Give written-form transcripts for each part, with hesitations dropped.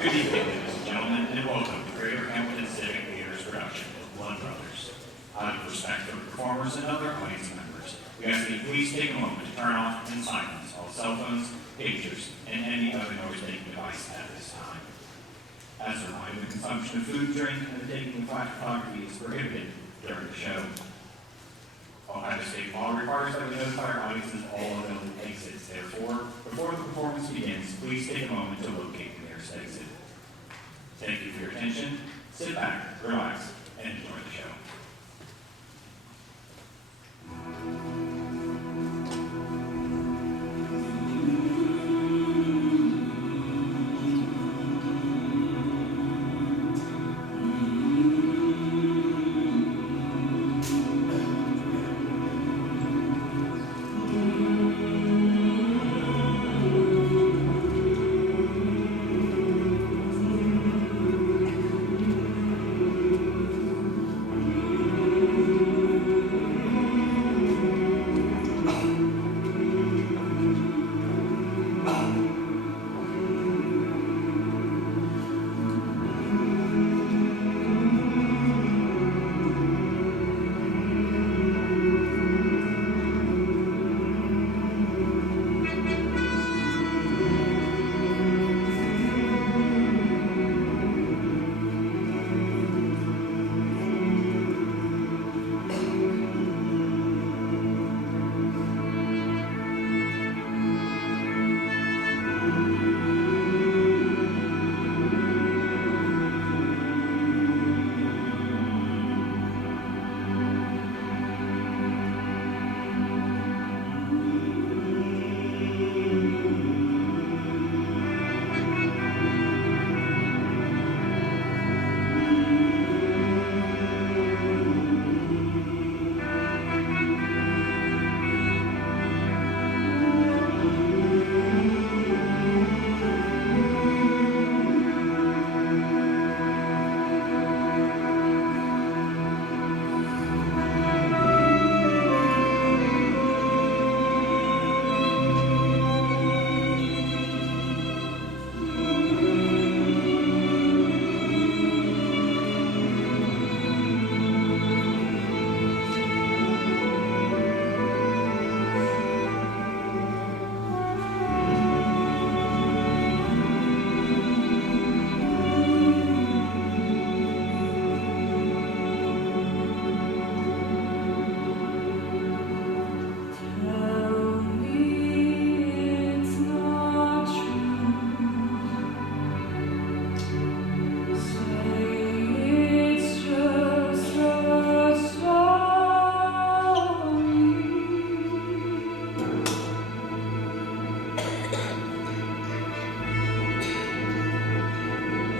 Good evening, ladies and gentlemen, and welcome to Greater Hamilton Civic Theater's production of Blood Brothers. Out of respect for the performers and other audience members, we ask that you please take a moment to turn off and silence all cell phones, pagers, and any other noise-making device at this time. As a reminder, the consumption of food, drink, and the taking of photography is prohibited during the show. Ohio State law requires that we notify our audiences all available exits. Therefore, before the performance begins, please take a moment to locate the nearest exit. Thank you for your attention. Sit back, relax, and enjoy the show.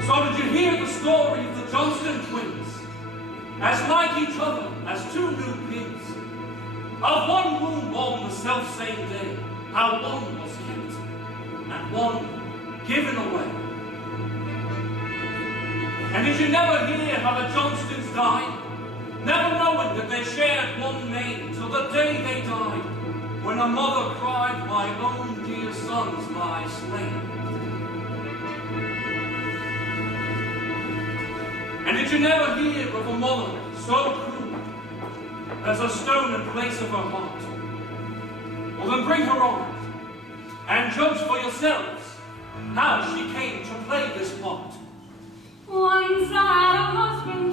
So did you hear the story of the Johnston twins? As like each other as two new pins. Of one womb born the self-same day, how one was kept, and one given away. And did you never hear how the Johnstons died? Never knowing that they shared one name till the day they died, when a mother cried, my own dear sons lie slain. And did you never hear of a mother so cruel as a stone in place of her heart? Well, then bring her on, and judge for yourselves how she came to play this part. Once I had a husband,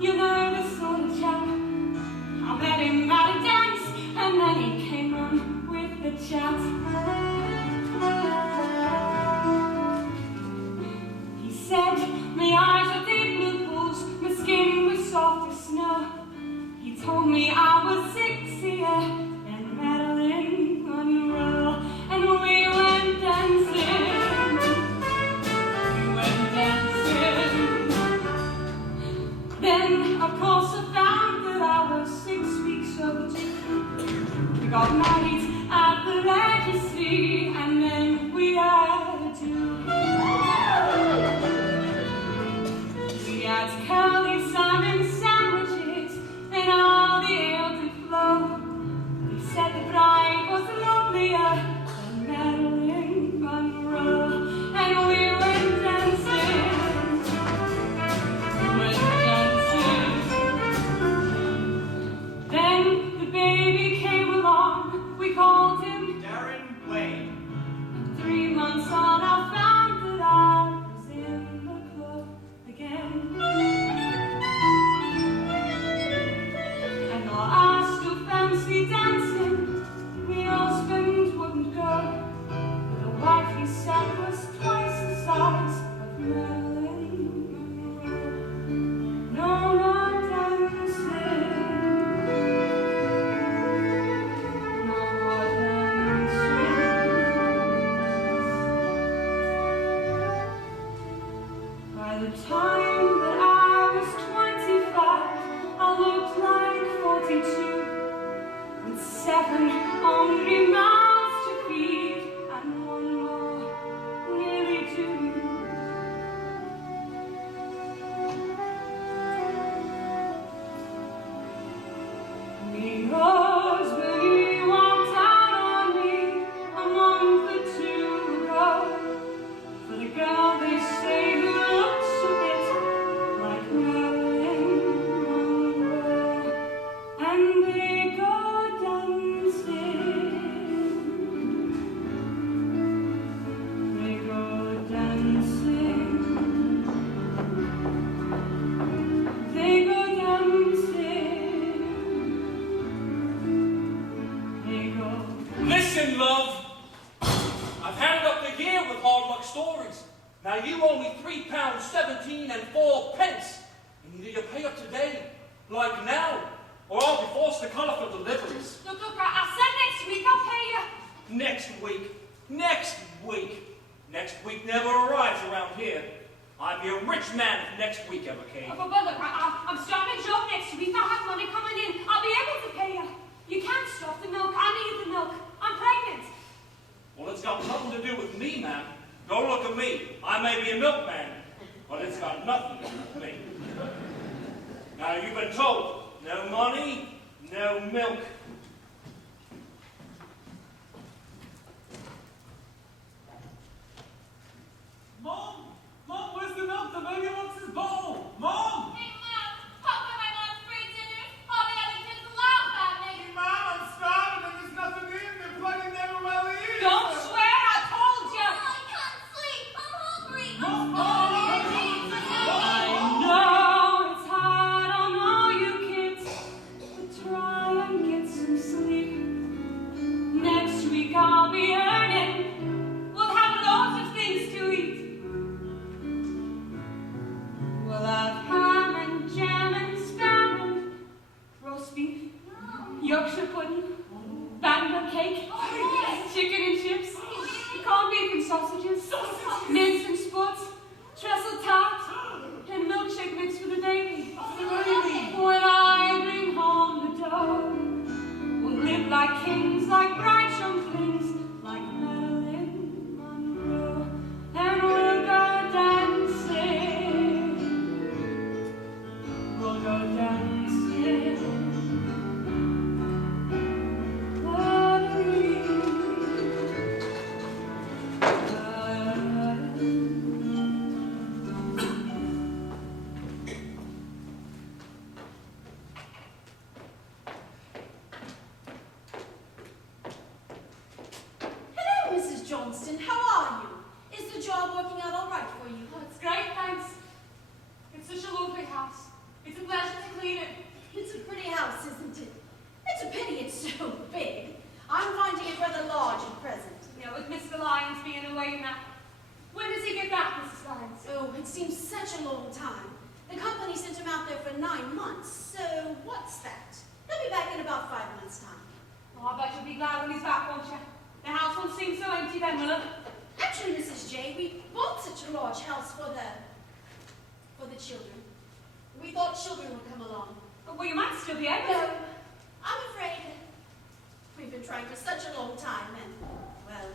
you know the sort of chap. I met him at a dance, and then he came on with the chat. He said, my eyes are deep blue pools, my skin was soft as snow. He told me I was sexier than Marilyn Monroe, and we went dancing. Then, of course, I found that I was 6 weeks old. We got married at the registry. time that I was 25, I looked like 42, with 7 hungry mouths to feed, and one more nearly due. Because when he walked out on me a month or 2 ago, for the girl they say who looks a bit like Marilyn Monroe, and they go dancing, they go dancing, they go dancing, they go. Listen, love. I've handed up the year with Hard Luck Stories. Now you owe me £3.17 and 4 pence. And either you pay up today, like now, or I'll be forced to cut off the deliveries. Look, I said next week I'll pay you. Next week. Next week. Next week never arrives around here. I'd be a rich man if next week ever came. But look, I'm starting a job next week. I'll have money coming in. I'll be able to pay you. You can't stop the milk. I need the milk. I'm pregnant. Well, it's got nothing to do with me, ma'am. Don't look at me. I may be a milkman, but it's got nothing to do with me. Now, you've been told, no money, no milk. Mom! Mom, where's the milk? The baby wants his bowl! Mom! Hey, Mom! How come I got free dinner? All the other kids laugh at me. Hey, Mom, I'm starving and there's nothing in. They're plugging never well eat. Don't swear, I told you. I can't sleep. I'm hungry. Mom, I know it's hard on all you kids, but try and get some sleep. Next week I'll be earning. We'll have lots of things to eat. We'll have ham and jam and spam and roast beef, Yorkshire pudding, bamba cake, chicken and chips, corned beef and sausages, mince and spuds, trestle tart, and milkshake mix for the baby. When I bring home the dough, we'll live like kings, like bright young things, like Marilyn Monroe, and we'll go dancing. We'll go dancing. Hello, Mrs. Johnston. How are you? Is the job working out all right for you? Oh, it's great, thanks. It's such a lovely house. It's a pleasure to clean it. It's a pretty house, isn't it? It's a pity it's so big. I'm finding it rather large at present. Yeah, with Mr. Lyons being away now. When does he get back, Mrs. Lyons? Oh, it seems such a long time. The company sent him out there for 9 months, so what's that? He'll be back in about 5 months' time. Oh, I bet you'll be glad when he's back, won't you? The house won't seem so empty then, will it? Actually, Mrs. J, we bought such a large house for the children. We thought children would come along. Well, you might still be able No, to. I'm afraid we've been trying for such a long time, and, well,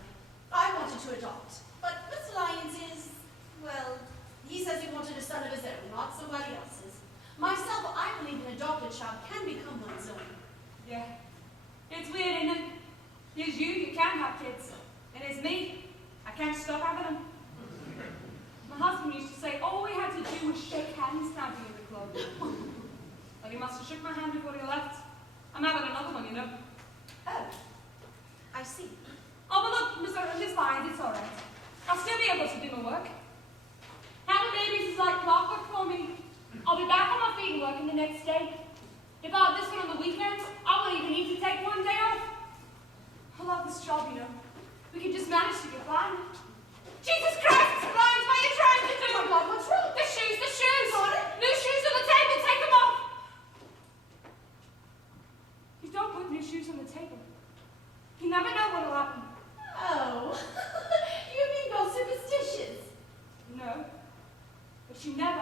I wanted to adopt. But Mr. Lyons is, well, he says he wanted a son of his own, not somebody else's. Myself, I believe an adopted child can become one's own. Yeah. It's weird, isn't it? It's you can have kids. And it's me. I can't stop having them. My husband used to say all we had to do was shake hands now being in the club. Well, he must have shook my hand before he left. I'm having another one, you know. Oh, I see. Oh, but look, Miss Lyons, it's all right. I'll still be able to do my work. Having babies is like clockwork for me. I'll be back on my feet and working the next day. If I had this one on the weekends, I wouldn't even need to take one day off. I love this job, you know. We can just manage to get by. Jesus Christ, Mr. Lyons, what are you trying to do? Oh my God, what's wrong? The shoes, the shoes! What? New shoes on the table, take them off! You don't put new shoes on the table. You never know what'll happen. Oh, you mean go superstitious? No. But you never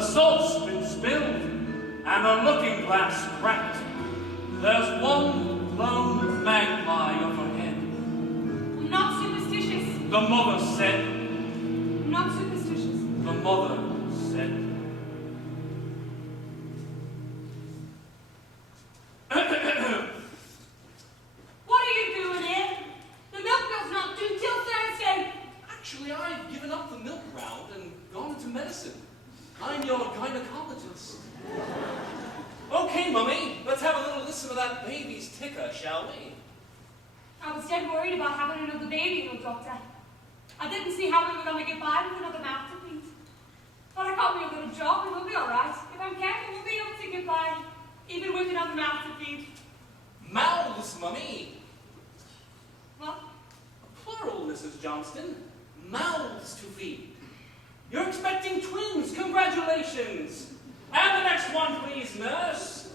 The salt's been spilled, and the looking-glass cracked. There's one lone magpie overhead. I'm not superstitious. The mother said. I'm not superstitious. The mother said. What are you doing here? The milk bill's not due till Thursday. Actually, I've given up the milk round and gone into medicine. I'm your gynecologist. Okay, Mummy, let's have a little listen to that baby's ticker, shall we? I was dead worried about having another baby, little doctor. I didn't see how we were going to get by with another mouth to feed. But I got me a little job and we'll be all right. If I'm careful, we'll be able to get by, even with another mouth to feed. Mouths, Mummy. What? Plural, Mrs. Johnston. Mouths to feed. You're expecting twins. Congratulations. And the next one, please, nurse.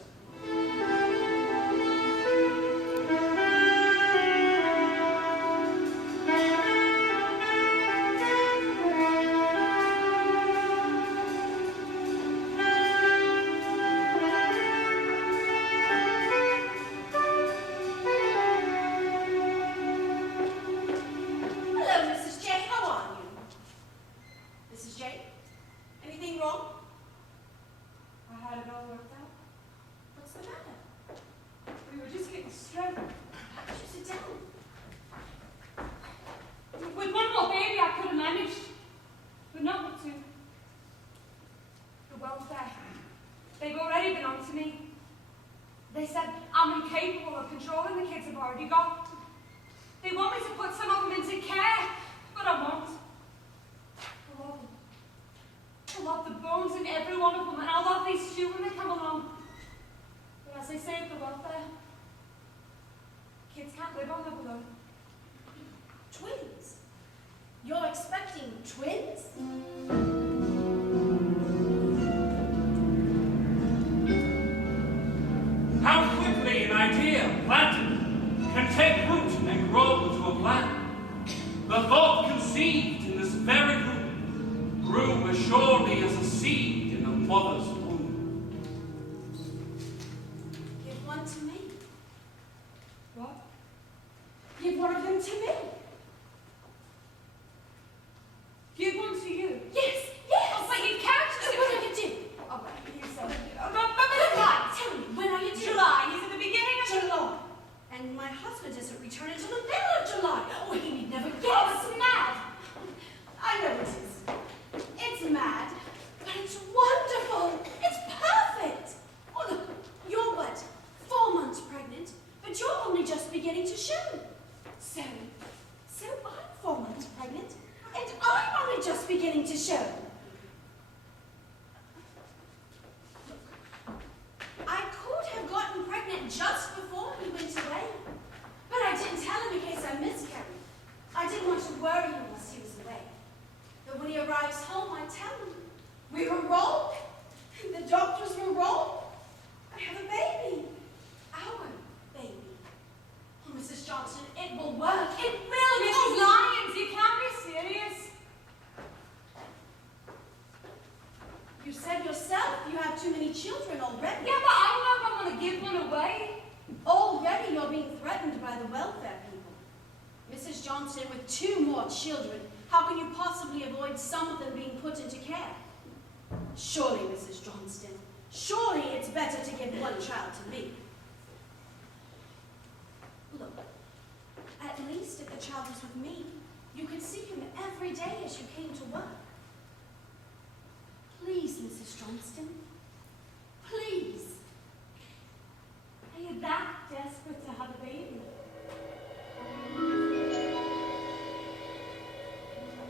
Hello, Mrs. J. How are you? Mrs. J? Anything wrong? I had it all worked out. What's the matter? We were just getting straight. How did you sit down? With one more baby, I could have managed. But not with two. The welfare. They've already been on to me. They said I'm incapable of controlling the kids I've already got. They want me to put some of them into care, but I won't. I love them. I love the bones in every one of them, and I love these two when they come along. But as they say with the welfare, kids can't live on their own. Twins? You're expecting twins? How quickly an idea planted can take root and grow into a plan. The thought conceived in this very room grew as surely as a seed in a mother's womb. Give one to me. What? Give one of them to me. Give one to you. Yes, yes. Oh, but you can't So when are you due? Oh, but you said July. Tell me, when are you due? July. He's at the beginning of July. And my husband doesn't return until the middle of July. Oh, he'd never Oh, guess. it's mad. I know it is. It's mad, but it's wonderful. It's perfect. Oh, look, you're what? 4 months pregnant, but you're only just beginning to show. So I'm 4 months pregnant, and I'm only just beginning to show. I could have gotten pregnant just before he went away, but I didn't tell him in case I miscarried. I didn't want to worry him whilst he was away. But when he arrives home, I tell him, we were wrong. The doctors were wrong. I have a baby. Our baby. Oh, Mrs. Johnson, it will work. It will. Mrs. Lyons, you can't be serious. You said yourself you have too many children already. Yeah, but I'm not going to give one away. Already you're being threatened by the welfare people. Mrs. Johnson, with 2 more children, how can you possibly avoid some of them being put into care? Surely, Mrs. Johnston, surely it's better to give one child to me. Look, at least if the child was with me, you could see him every day as you came to work. Please, Mrs. Johnston, please. Are you that desperate to have a baby?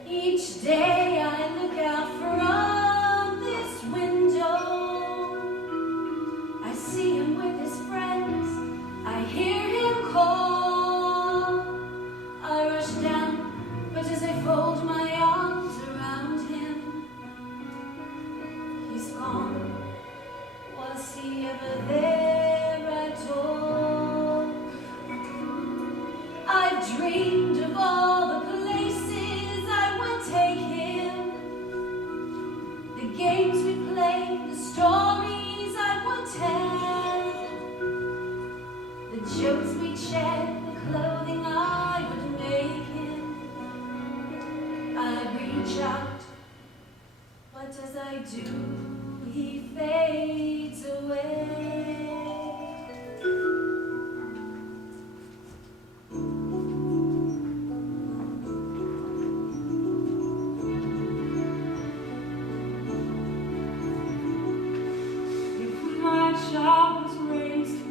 Each day I look out from this window. I see him with his friends. I hear him call. I rush down, but as I fold my arms around him, he's gone. Was he ever there at all? I've dreamed of all the places I would take him, the games we played. jokes we'd share, the clothing I would make him. I reach out, but as I do, he fades away. If my child was raised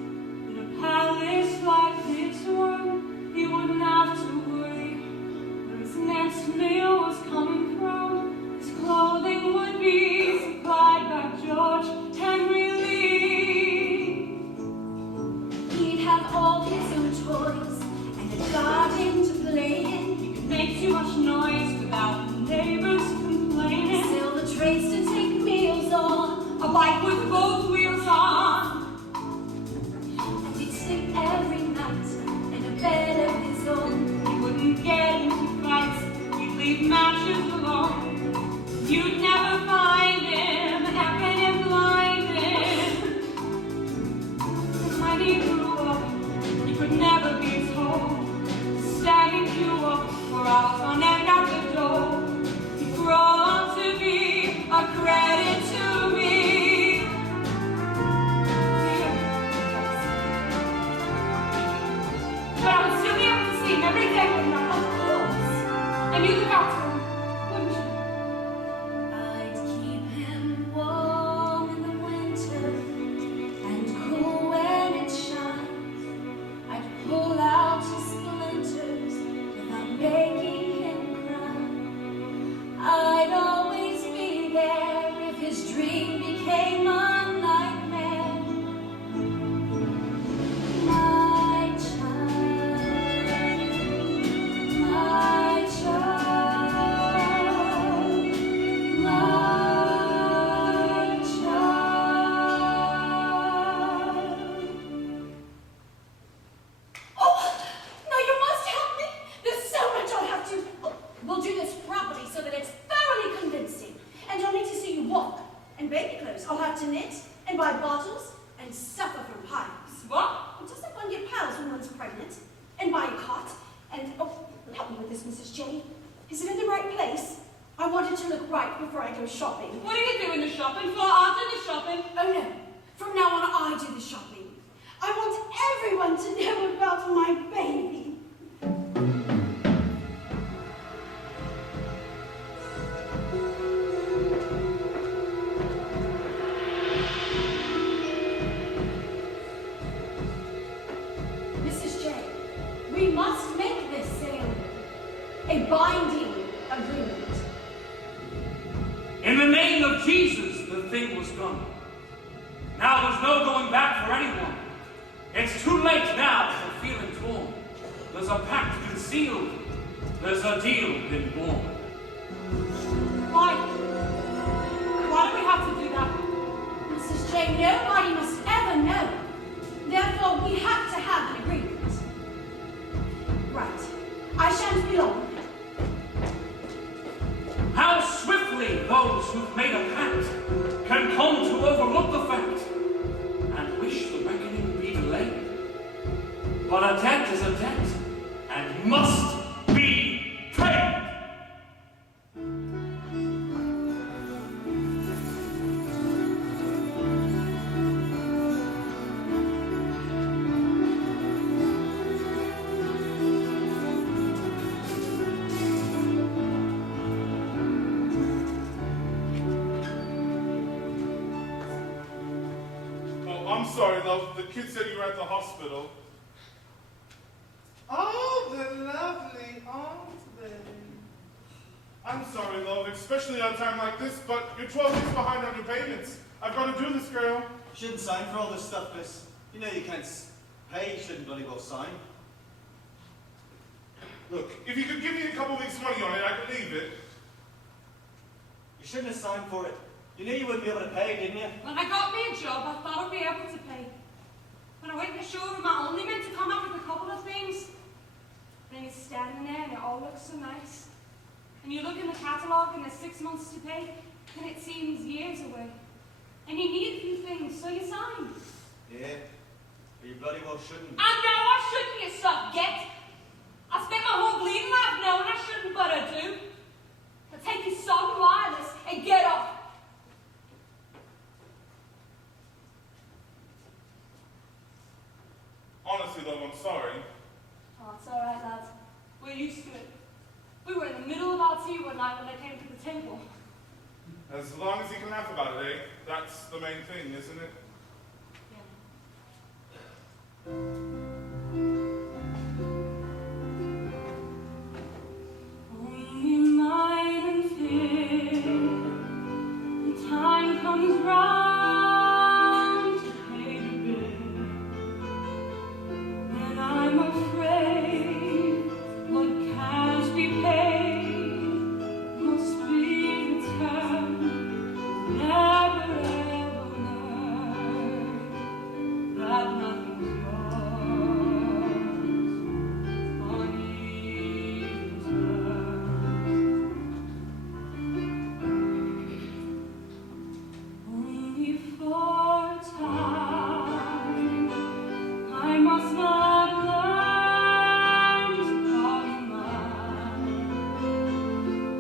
in a palace like this one, he wouldn't have to worry where his next meal was coming from. His clothing would be supplied by George Henry Lee. He'd have all his own toys and a garden to play in. He could make too much noise without the neighbors complaining. Silver trays to take meals on, a bike with both wheels on. And he'd sleep every night in a bed of his own. He wouldn't get into fights, he'd leave matches alone. You'd never find him effing and blinded. When he grew up, he could never be told. Stacking you up for hours on end out the door. He'd grow up to be a credit to me. But I would still be able to see him every day when I of course. And you look out for him, wouldn't you? I'd keep him warm in the winter and cool when it shines. I'd pull out his splinters without making him cry. I'd always be there if his dream became a nightmare. My child, my child, my child. Oh, no, you must help me. There's so much I'll have to. We'll do this properly so that it's thoroughly convincing. And I'll need to see you walk. And baby clothes. I'll have to knit and buy bottles and suffer from piles. What? Well, just like one get piles when one's pregnant. And buy a cot. And, oh, help me with this, Mrs. J. Is it in the right place? I want it to look right before I go shopping. What are you doing the shopping for? I'll do the shopping. Oh no, from now on I do the shopping. I want everyone to know about my baby. Mrs. J, we must make this sale a binding agreement. In the name of Jesus, the thing was done. Now there's no going back for anyone. It's too late now for feeling torn. There's a pact been sealed. There's a deal been born. Why? Why do we have to do that? Mrs. J, nobody must ever know. Therefore, we have to have an agreement. Right. I shan't be long. How swiftly those who've made a pact can come to overlook the fact and wish the reckoning be delayed. But a debt is a debt and must be paid. I'm sorry, though. The kid said you were at the hospital. Oh, the lovely Aunt Betty. I'm sorry, love, especially at a time like this, but you're 12 weeks behind on your payments. I've got to do this, girl. You shouldn't sign for all this stuff, miss. You know you can't pay, you shouldn't bloody well sign. Look, if you could give me a couple weeks' money on it, I could leave it. You shouldn't have signed for it. You knew you wouldn't be able to pay, didn't you? When I got me a job, I thought I'd be able to pay. When I went to the showroom, I only meant to come up with a couple of things. Then you're standing there and it all looks so nice. And you look in the catalogue and there's 6 months to pay, and it seems years away. And you need a few things, so you sign. Yeah. Or you bloody well shouldn't. And now I shouldn't, you soft get. I spent my whole bleeding life knowing I shouldn't, but I do. Now take your sodden wireless and get off. Honestly, though, I'm sorry. Oh, it's all right, lads. We're used to it. We were in the middle of our tea one night when I came to the temple. As long as you can laugh about it, eh? That's the main thing, isn't it? Only mine and fear, the time comes round to pay the bill, and I'm afraid what can't be paid must be returned. Never ever learn that nothing's yours on easy terms. Only for a time I must not learn to call you mine.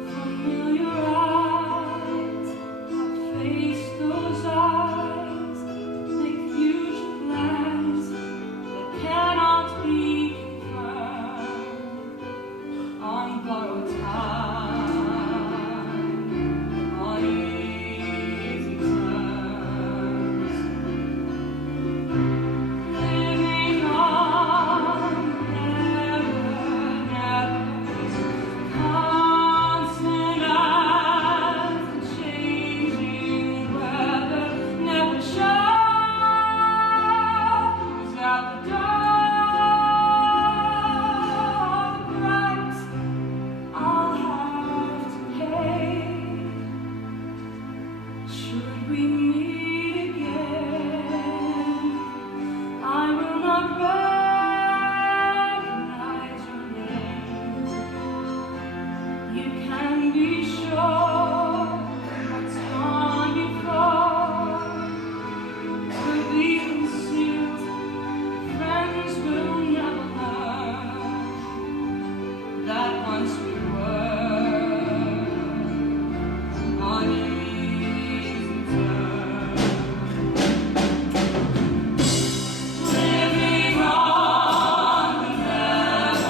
Familiar eyes that face those eyes make future plans that cannot be confirmed on borrowed time, on easy terms. Living on, never, constant as the changing weather never shows at the door. The price I'll have to pay should we meet again. I will not recognize your name. You can be sure what's on your floor will be concealed. Friends will never learn that once we were on easy terms. Living on, never,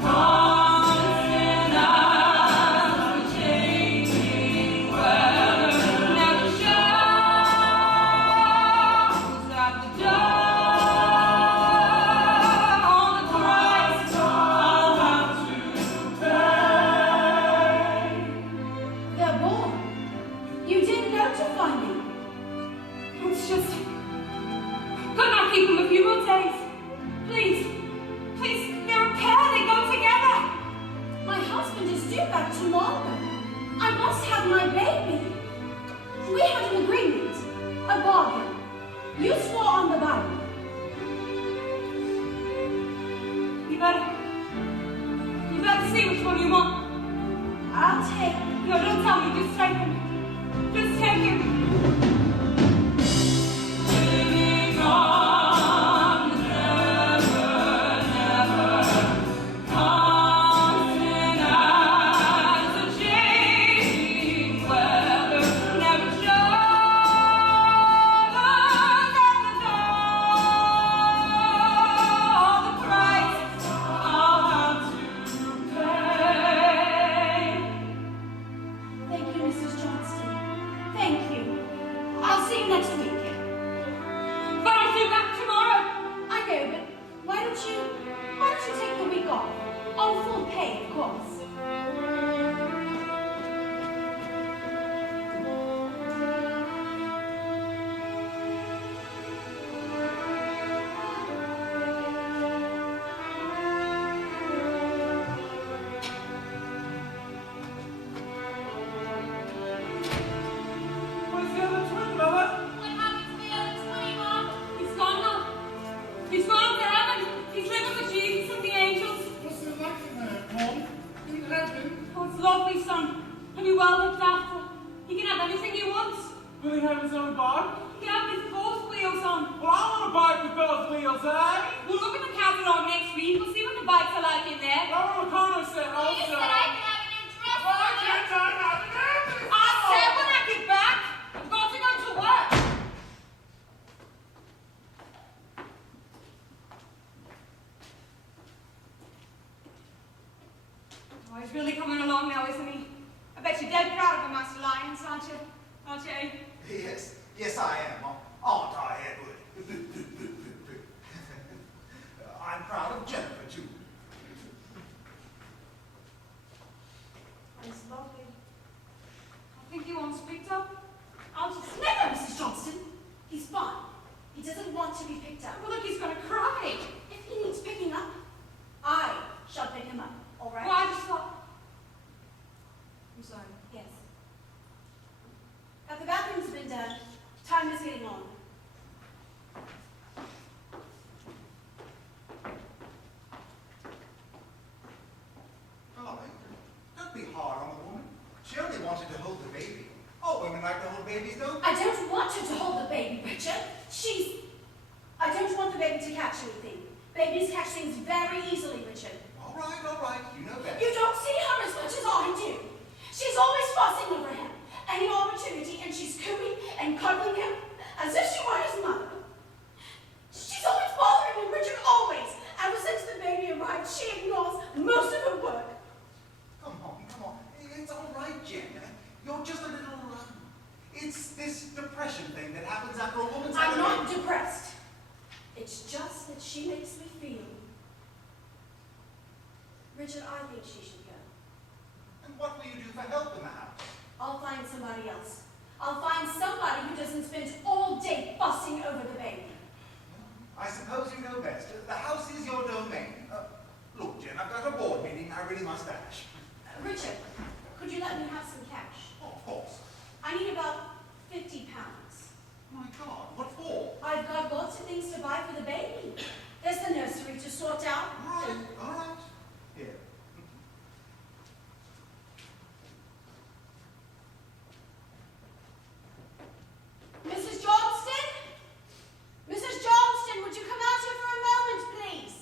constant as the changing weather never shows at the door. On the price I'll have to pay. They're born. You didn't notify me. It's just, could not keep them a few more days. Please, please, they're a pair, they go together. My husband is due back tomorrow. I must have my baby. We had an agreement, a bargain. You swore on the Bible. You better see which one you want. I'll take. No, don't tell me, just take him. Just take him. Living on, never, constant as the changing weather never shows at the door. The price I'll have to pay. Thank you, Mrs. Johnston. Thank you. I'll see you next week. But I'm due back tomorrow. I know, but why don't you take the week off? On full pay, of course. Where's the other twin, Mother? What happened to the other twin, Mom? He's gone now. He's gone to heaven. He's living with Jesus and the angels. What's it like in there, Mom? In heaven? Oh, it's lovely, son. And be well looked after. He can have anything he wants. Will he have his own barn? He can have his both wheels on. wheels, eh? We'll look at the catalog next week. We'll see what the bikes are like in there. Laura O'Connor said also. You said I could have a new dress. Why can't I have an ambulance? I said when I get back, I've got to go to work. Oh, he's really coming along now, isn't he? I bet you're dead proud of him, Master Lyons, aren't you? Aren't you, Abe? Yes, I am. Aren't I, Edward? I'm proud of Jennifer, too. It's lovely. I think you won't speak up. I'll just never, Mrs. Johnston. He's fine. He doesn't want to be picked up. Well, look, he's gonna cry. If he needs picking up, I shall pick him up, all right? Well, I just thought... I'm sorry. Yes. Now, the bathroom's been done. Time is getting on. Darling, don't be hard on the woman. She only wanted to hold the baby. All women like to hold babies, don't they? I don't want her to hold the baby, Richard. I don't want the baby to catch anything. Babies catch things very easily, Richard. All right. You know better. You don't see her as much as I do. She's always fussing over him. Any opportunity, and she's cooing and cuddling him as if she were his mother. She's always bothering him, Richard, always. Ever since the baby arrived, she ignores most of her work. Come on. It's all right, Jen. You're just a little... it's this depression thing that happens after a woman's... I'm not depressed. It's just that she makes me feel. Richard, I think she should go. And what will you do for help in the house? I'll find somebody else. I'll find somebody who doesn't spend all day fussing over the baby. I suppose you know best. The house is your domain. Look, Jen, I've got a board meeting I really must dash. Richard, could you let me have some cash? Oh, of course. I need about £50. My God, what for? I've got lots of things to buy for the baby. There's the nursery to sort out. All right. Here. Mrs. Johnston? Mrs. Johnston, would you come out here for a moment, please?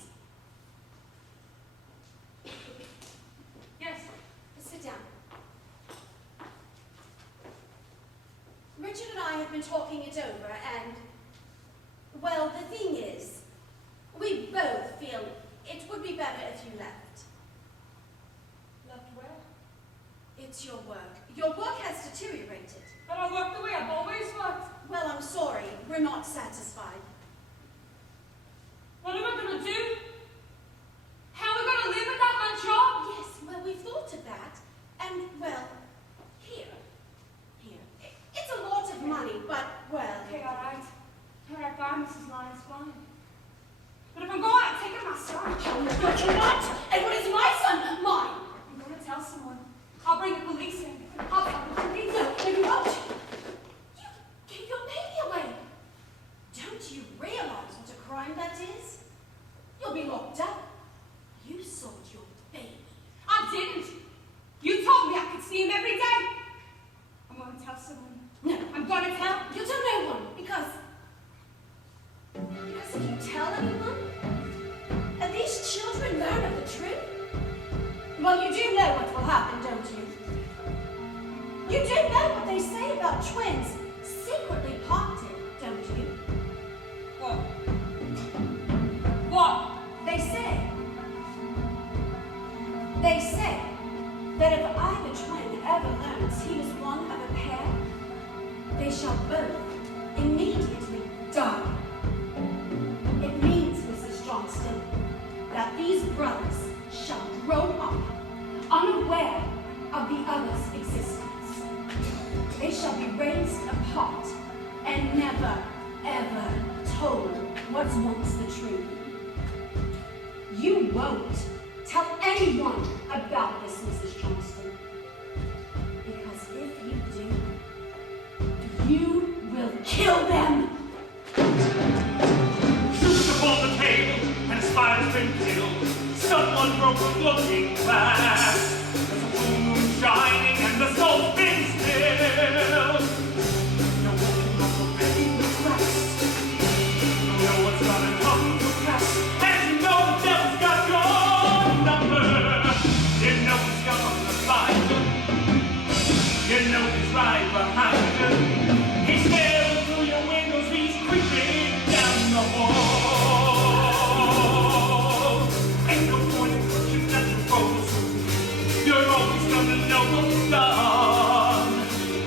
Yes. Sit down. Richard and I have been talking it over, and, well, the thing is, we both feel it would be better if you left. Left where? It's your work. Your work has deteriorated. But I work the way I've always worked. Well, I'm sorry, we're not satisfied. What am I gonna do? How am I gonna live without my job? Yes, well, we've thought of that, and, well, here. It's a lot of money, but, well... Okay, all right. All right, fine, Mrs. Lyons, fine. But if I'm going out taking my son... But you're not! And what is my son? Mine! I'm going to tell someone. I'll bring the police in. I'll tell the police. No, you won't! You gave your baby away! Don't you realize what a crime that is? You'll be locked up. You sold your baby. I didn't. You told me I could see him every day. I'm going to tell someone. No, I'm going to tell. you'll tell no one, because if you tell anyone, and these children learn of the truth, well, you do know what will happen, don't you? You do know what they say about twins secretly parted, don't you? What? What? They say that if either twin ever learns he was one of a pair, they shall both immediately die. It means, Mrs. Johnston, that these brothers shall grow up unaware of the other's existence. They shall be raised apart and never, ever told what's once the truth. You won't tell anyone about this, Mrs. Johnston, because if you do, you will kill them. Shoes upon the table, and his fire's been killed. Someone broke the looking glass. There's a full moon shining, and the snow been still. No one can look for pain to rest. No one's gonna come right behind you. He's staring through your windows, he's creeping down the hall. Ain't no point in pushing that proposal. You're always gonna know what's done.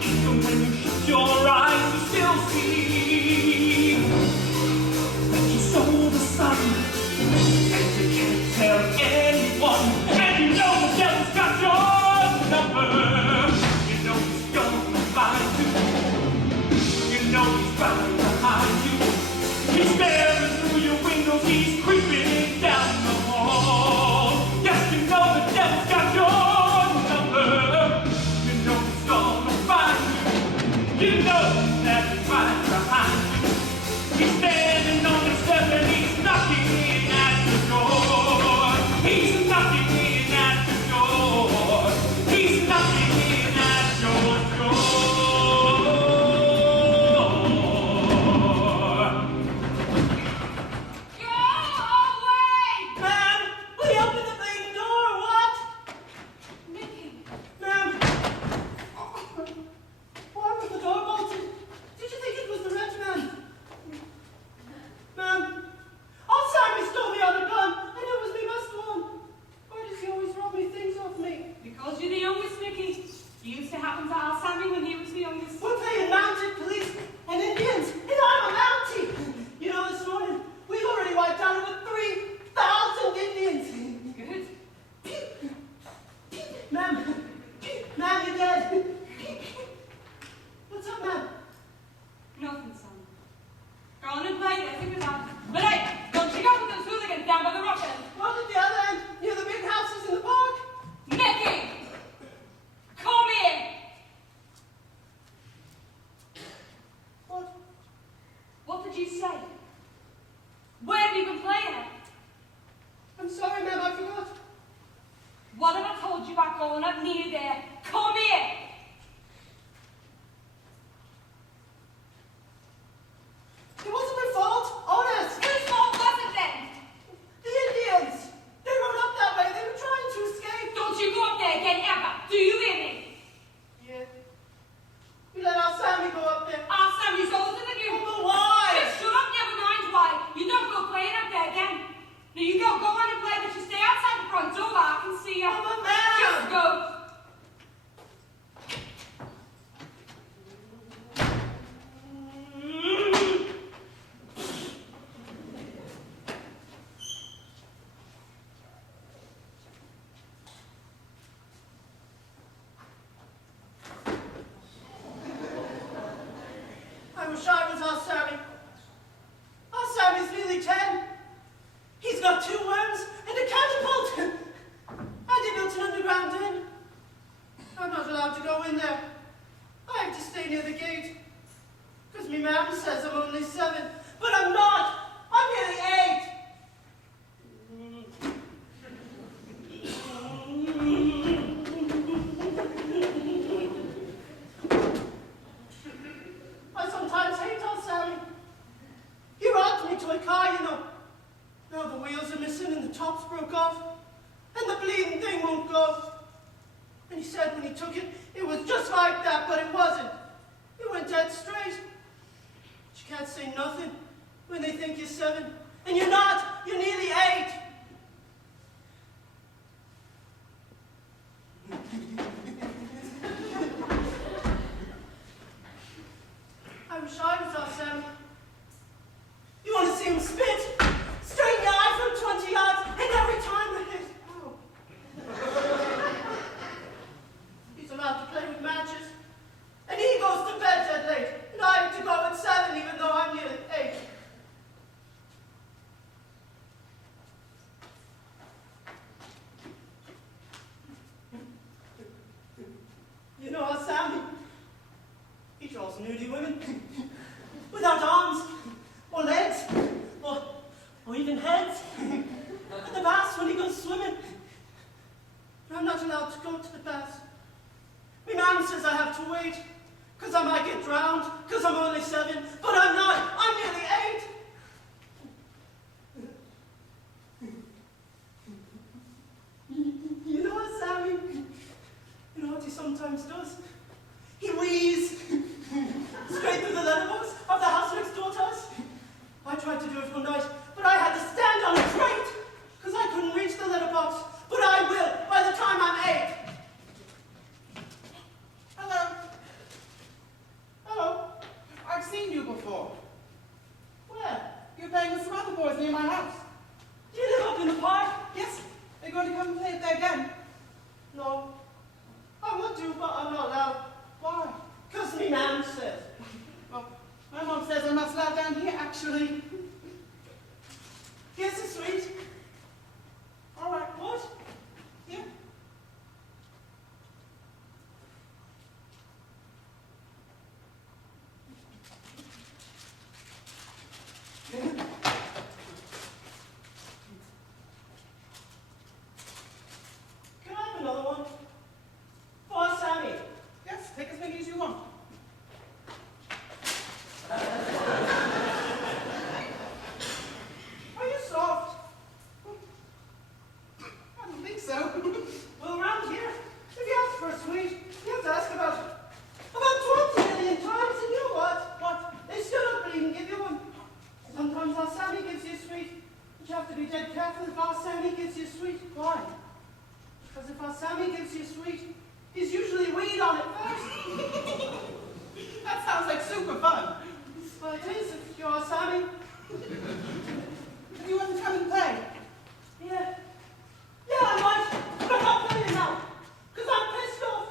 Even when you shut your eyes, you still see that you saw the sun. And you can't tell anyone. And you know the devil's got your number. You know he's gonna find you. You know he's right behind you. He's staring through your windows, he's creeping down the hall. Yes, you know the devil's got your number. You know he's gonna find you. You know that he's right behind you. He's standing on the step and he's knocking at the door. He's knocking at the door. He's knocking at your door. Go away! Ma'am, will you open the bleeding door or what? Mickey, Ma'am. Why was the door bolted? Did you think it was the rent man? Ma'am. Oh, Sammy stole me out of gun, and it was me best one. Why does he always rob me things off me? because you're the youngest, Mickey. It used to happen to our Sammy when he was the youngest. We're playing mounted police and Indians, and I'm a Mountie. You know, this morning, we've already wiped out over 3,000 Indians. Good. Ma'am, ma'am, you're dead. What's up, ma'am? Nothing, son. Go on and play this, it was on. But hey, don't you go with those hooligans down by the rock end. What at the other end, near the big houses in the park? Mickey! Come here! What? What did you say? Where have you been playing at? I'm sorry, ma'am, I forgot. What have I told you about going up near there? Come here! It wasn't my fault, honest. Whose fault was it then? The Indians. They rode up that way. They were trying to escape. Don't you go up there again ever. Do you hear me? Yeah. We let our Sammy go up there. Our Sammy's older than you. Oh, but why? Just shut up, never mind why. You don't go playing up there again. Now you go on and play, but you stay outside the front door. I can see you. Oh, but ma'am. Just go. I wish I was our Sammy. Our Sammy's nearly 10. He's got 2 worms and a catapult. And he built an underground inn. I'm not allowed to go in there. I have to stay near the gate. Because me ma'am says I'm only 7. But I'm not. I'm nearly 8. I sometimes hate our Sammy. He robbed me to a car, you know. Now the wheels are missing and the tops broke off. And the bleeding thing won't go. And he said when he took it, it was just like that, but it wasn't. It went dead straight. But you can't say nothing when they think you're 7. And you're not. You're nearly 8. I wish I was our Sammy. You want to see him spit? Straight in the eye from 20 yards, and every time I hit. Oh. He's allowed to play with matches. And he goes to bed dead late, and I have to go at 7 even though I'm nearly 8. You know our Sammy? He draws nudie women. Without arms, or legs, or even heads. At the baths when he goes swimming. But I'm not allowed to go to the baths. My mom says I have to wait, because I might get drowned, because I'm only 7. But I'm not. I'm nearly 8. You know what, Sammy? You know what he sometimes does? He weaves my house. Do you live up in the park? Yes. Are you going to come and play up there again? No. I would do, but I'm not allowed. Why? Because me mum says. Well, my mom says I'm not allowed down here, actually. Here's the sweet. All right. What? Yeah. Can I have another one? For Sammy. Yes, take as many as you want. Are you soft? I don't think so. Well, around here, if you ask for a sweet, you have to ask about it. About 20 million times, and you know what? What? They still don't believe and give you one. Sometimes our Sammy gives you a sweet, but you have to be dead careful if our Sammy gives you a sweet. Why? Because if our Sammy gives you a sweet, he's usually weed on it first. That sounds like super fun. Well, it is if you're our Sammy. Do you want to come and play? Yeah. Yeah, I might, but I'm not playing now. Because I'm pissed off.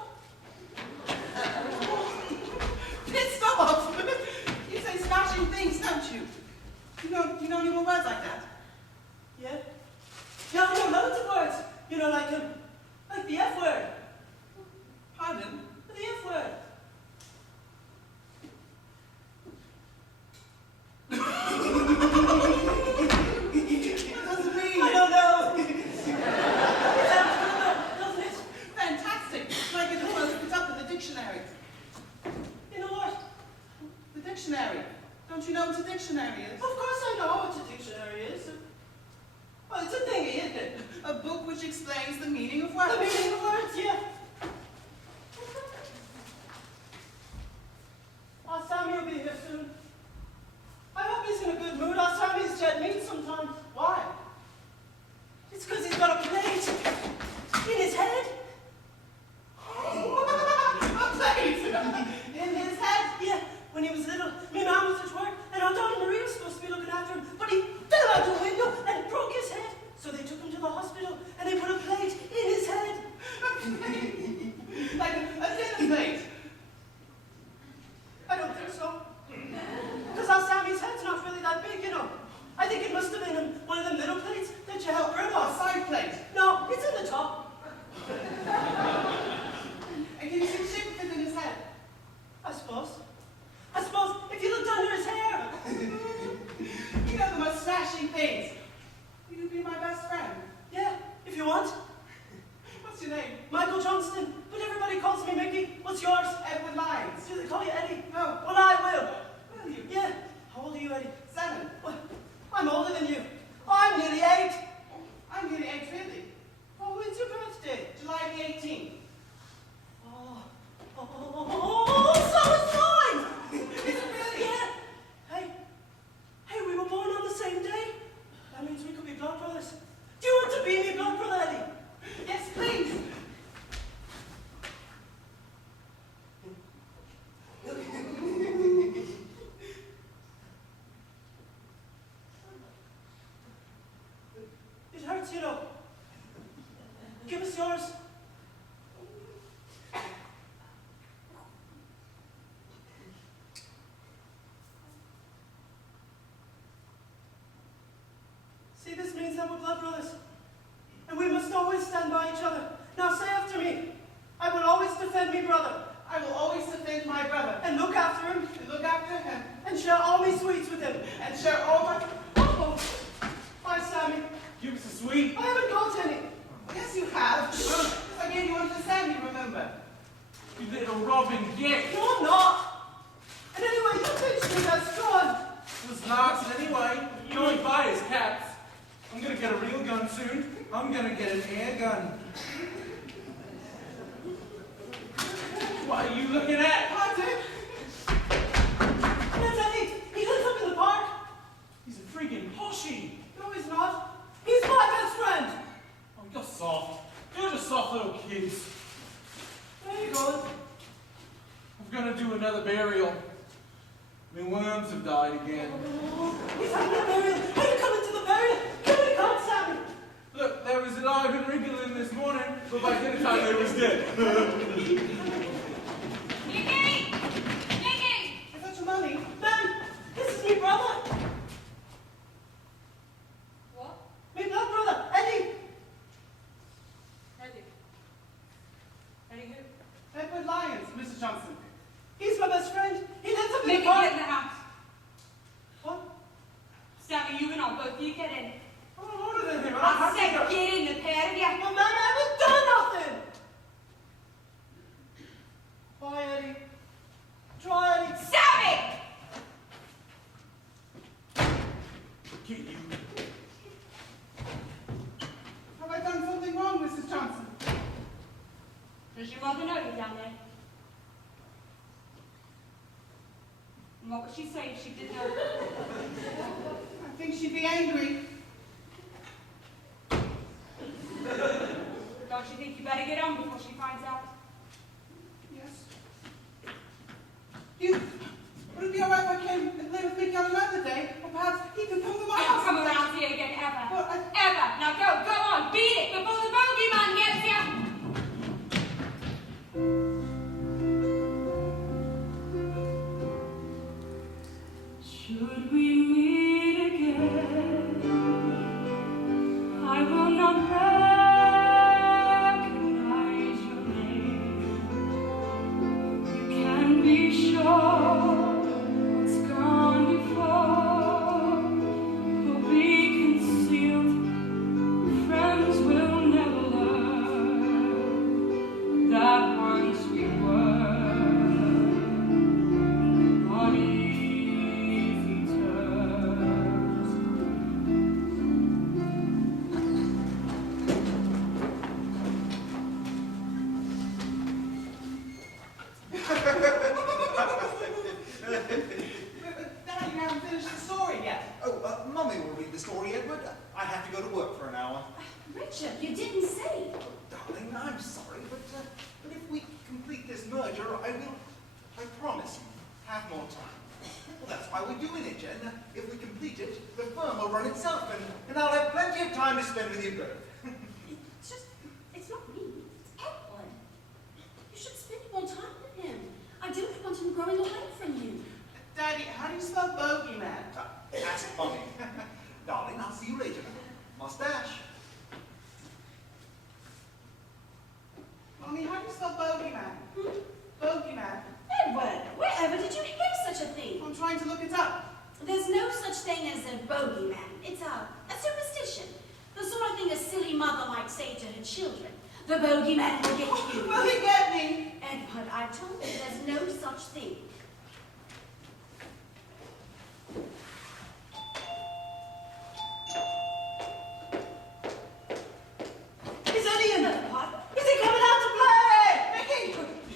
Pissed off! You say smashing things, don't you? You know any more words like that? Yeah? Yeah, I know loads of words. You know, like the F word. Pardon? The F word. What does it mean? I don't know. It sounds good though, doesn't it? Fantastic. I can almost look it up in the dictionary. You know what? The dictionary. Don't you know what a dictionary is? Of course I know what a dictionary is. Well, it's a thingy, isn't it? A book which explains the meaning of The words. meaning of words, yeah. Our Sammy will be here soon. I hope he's in a good mood. Our Sammy's dead mean sometimes. Why? It's because he's got a plate in his head. A plate! In his head? Yeah, when he was little, my mom was at work, and Aunt Donna Maria was supposed to be looking after him, but he fell out the window and broke his head. So they took him to the hospital, and they put a plate in his head. Like a dinner plate. I don't think so. Because our Sammy's head's not really that big, you know. I think it must have been one of them little plates that you help grandma. A side plate. No, it's in the top. And can you see shape fit in his head? I suppose. I suppose if you looked under his hair. You know the most smashing things. Will you be my best friend? Yeah, if you want. What's your name? Michael Johnston, but everybody calls me Mickey. What's yours? Edward Lyons. Do they call you Eddie? No. Well, I will. Will you? Yeah. How old are you, Eddie? 7. Well, I'm older than you. I'm nearly 8. I'm nearly 8 really. Oh, when's your birthday? July the 18th. Oh, so is mine! Is it really? Yeah. Hey, we were born on the same day. That means we could be blood brothers. Do you want to be me blood brother, Eddie? Yes, please. It hurts, you know. Give us yours. See, this means that we're blood brothers. And we must always stand by each other. Now say after me. I will always defend me brother. I will always defend my brother. And look after him. And look after him. And share all me sweets with him. And share all my... Oh, bye, Sammy. Give us a sweet. I haven't got any. Yes, you have. Yes, I gave you one for Sammy, remember? You little Robin Git. No, I'm not. And anyway, you teach me that's gone. It was nice anyway. You only buy his cats. I'm gonna get a real gun soon. I'm gonna get an air gun. What are you looking at? Pardon? That's Eddie. He lives up in the park. He's a freaking poshy. No, he's not. He's my best friend. Oh, you're soft. You're just soft little kids. Where are you going? I'm gonna do another burial. My worms have died again. He's having a burial. Are you coming to the burial? Come and come, Sammy. Look, they was alive and wriggling this morning, but by dinner time they was dead. Nicky! Nicky! Is that your money? Ma'am, this is my brother. What? My blood brother, Eddie. Eddie. Eddie who? Edward Lyons, Mrs. Johnson. He's my best friend. He lives up in Mickey, the park. get in the house. What? Sammy, you and all, both of you get in. I'm older than him. I said get in, the pair of you. Well, Ma'am, I haven't done nothing. Try, Eddie. Try, Eddie. Sammy! Get you. Have I done something wrong, Mrs. Johnson? Does your mother know you down there? And what would she say if she did know? I think she'd be angry. Don't you think you better get on before she finds out? Yes. Would it be all right if I came and played with Mickey on another day? Or perhaps he could come to my Don't house? come around here again, ever. Well, Ever. Now go on, beat it before the bogeyman gets you. Should we meet again, I will not recognize your name. You can be sure what's gone before will be concealed. Friends will never learn that once we were on easy terms. Daddy, you haven't finished the story yet. Oh, Mummy will read the story, Edward. I have to go to work for an hour. Richard, you didn't say. Oh, darling, I'm sorry, but if we complete this merger, I promise you, have more time. Well, that's why we're doing it, Jen. If we complete it, the firm will run itself, and I'll have plenty of time to spend with you both. It's not me, it's Edward. You should spend more time with him. I don't want him growing away from you. Daddy, how do you spell bogeyman? Ask Mummy. Darling, I'll see you later. Mustache. Mommy, how do you spell bogeyman? Bogeyman. Edward, wherever did you hear such a thing? I'm trying to look it up. There's no such thing as a bogeyman. It's a superstition. The sort of thing a silly mother might say to her children. The bogeyman will get you. Will he get me? Edward, I told you there's no such thing. Is Eddie in there? What? Is he coming out to play? Mickey!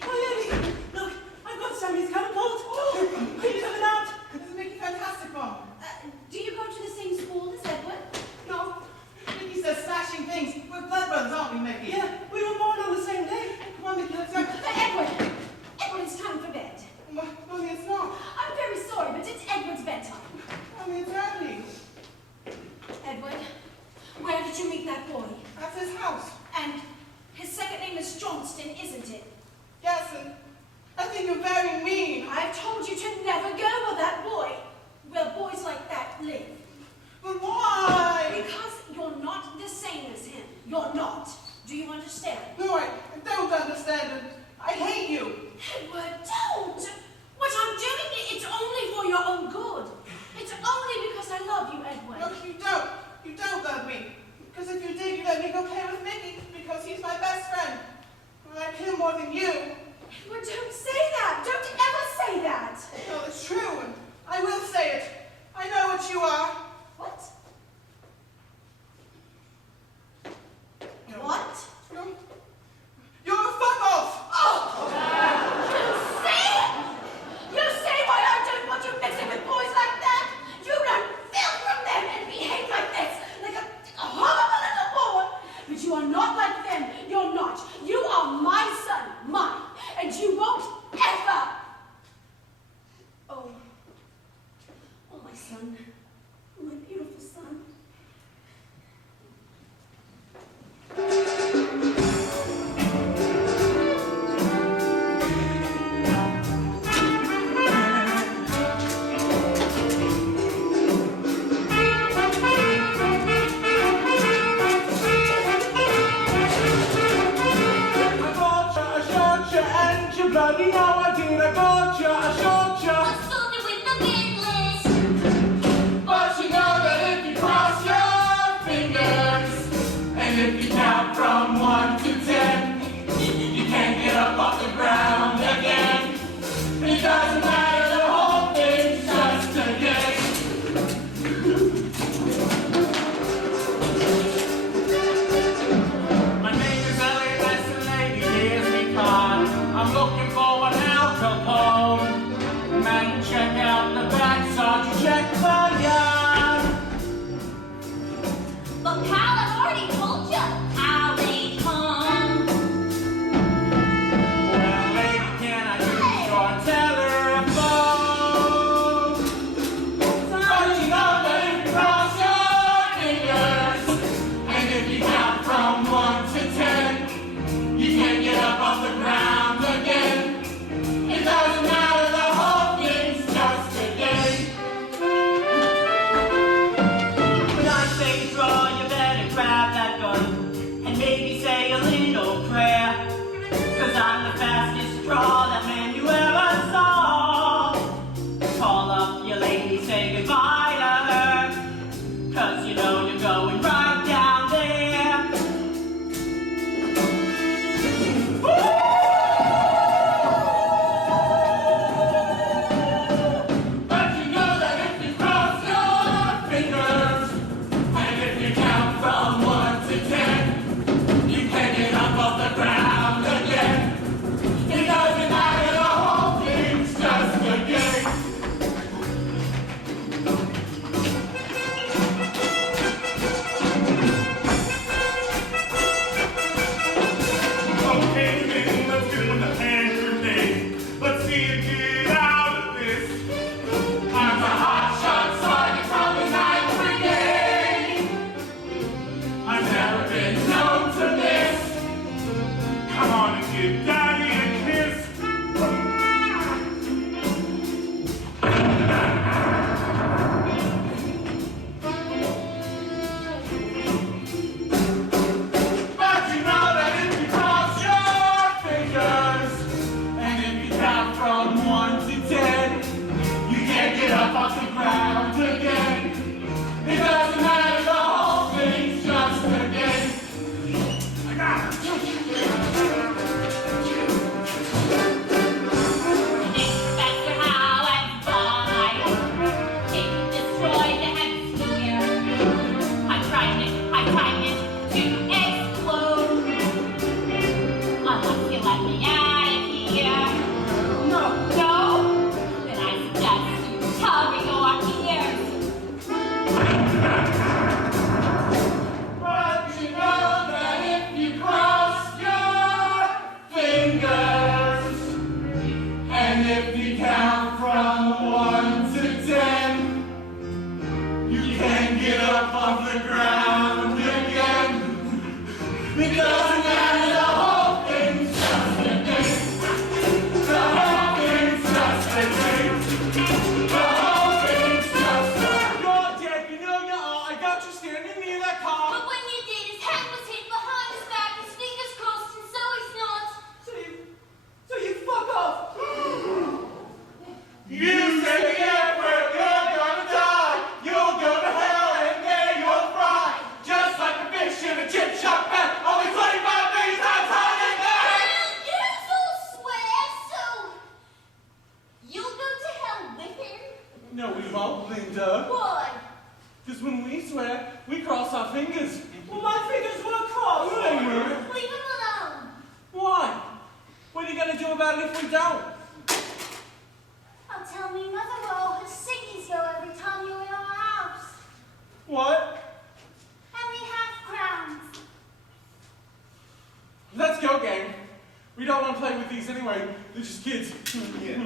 Oh, Eddie! Look, I've got Sammy's catapult. Are you coming out? This is Mickey Fantastic Bomb. Do you go to the same school as Edward? No. Mickey says smashing things. We're blood brothers, aren't we, Mickey? Yeah, we were born on the same day. Come on, Mickey, let's go. Edward! Edward, it's time for bed. Mommy, it's not. I'm very sorry, but it's Edward's bedtime. Mommy, it's early. Edward, where did you meet that boy? That's his house. And his second name is Johnston, isn't it? Yes, and I think you're very mean. I've told you to never go with that boy. Well, boys like that live. But why? Because you're not the same as him. You're not. Do you understand? No, I don't understand it. I hate you. Edward, don't! What I'm doing, it's only for your own good. It's only because I love you, Edward. No, you don't. You don't love me. Because if you did, you'd let me go play with Mickey. Because he's my best friend. I like him more than you. Edward, don't say that. Don't ever say that. No, it's true. And I will say it. I know what you are. What? No. What? You're a fuck off. Oh! You say why I don't want you mixing with boys like that? You run filth from them and behave like this, like a horrible little boy. But you are not like them. You're not. You are my son, mine, and you won't ever. Oh, son. My beautiful son. Bloody now I did, I got ya, I shot ya. I sold it with the big list. But you know that if you cross your fingers, and if you count from 1 to 10, you can't get up off the ground again. It doesn't matter, the whole thing's just a game. My name is Elliot, that's the lady, here's me card. I'm looking for an Al Capone. Man, check out the backside, you check the yard. But pal, I've already told you how they come. Well, lady, can I use your telephone? But you know that if you cross your fingers, and if you count from 1 to 10, you can't get up off the ground again. It doesn't matter, the whole thing's just a game. When I say draw, you better grab that gun and maybe say a little prayer. 'Cause I'm the fastest draw that man you ever saw. Call up your lady, say goodbye to her. 'Cause you know you're going right down there. But you know that if you cross your fingers, and if you count from 1 to 10, you can't get up off the ground again. It doesn't matter, the whole thing's just a game. Okay, then, let's get with the hand grenade. Let's see you get out of this. I'm a hotshot sergeant from the 9th Brigade. I've never been known to miss. Come on and give Daddy a kiss. But you know that if you cross your fingers, and if you count from 1 to 10, you can't get up off the ground again. It doesn't matter, the whole thing's just a game. I got it. Inspector Howard's fine. It destroyed the hemisphere. I'm trying it to explode. Unless you let me out of here. No? Then I suggest you cover your ears. But you know that if you cross your fingers, and if you count from 1 to 10, you can't get up off the ground again. It doesn't matter, the whole thing's just a game. The whole thing's just a game. The whole thing's just a game. You're dead, you know you are. I got you standing near that car. But when you did, his head was hit behind his back, his fingers crossed, and so he's not. So you fuck off. You say the N-word, you're gonna die. You'll go to hell and there you'll fry. Just like a fish in a chip shop back, only 25 million times higher than that. Well, you all swear, so you'll go to hell with him? No, we won't, Linda. Why? Because when we swear, we cross our fingers. Well, my fingers were crossed. They were. Leave him alone. Why? What are you gonna do about it if we don't? I'll tell me mother where all her sickies go every time you're in our house. What? And we have crowns. Let's go, gang. We don't want to play with these anyway. They're just kids. Yeah.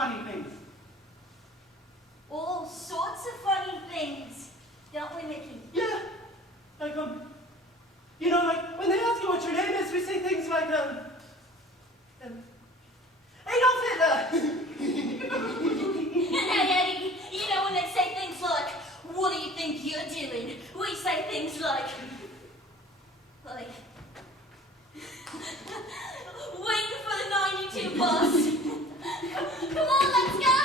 funny things. All sorts of funny things, don't we, Mickey? Yeah. Like, you know, like, when they ask you what your name is, we say things like, Adolf Hitler! Hey, you know when they say things like, what do you think you're doing? We say things like, waiting for the 92 bus. Come on, let's go!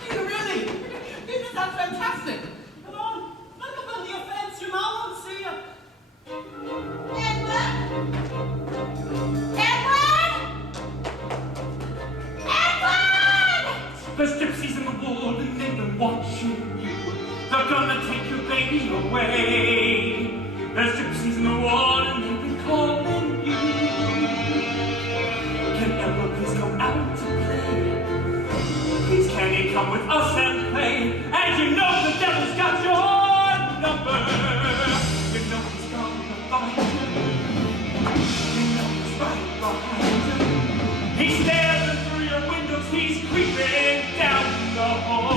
Do you really? This sounds fantastic. Come on, look up on the fence, your mom won't see you. Edward? Edward? Edward! There's gypsies in the wood and they've been watching you. They're gonna take your baby away. There's gypsies in the wood and they've been calling you. Can Edward please come out to play? Please can he come with us and play? And you know the devil's got your number. You know he's gonna find you. You know he's right behind you. He's staring through your windows, he's creeping down the hall.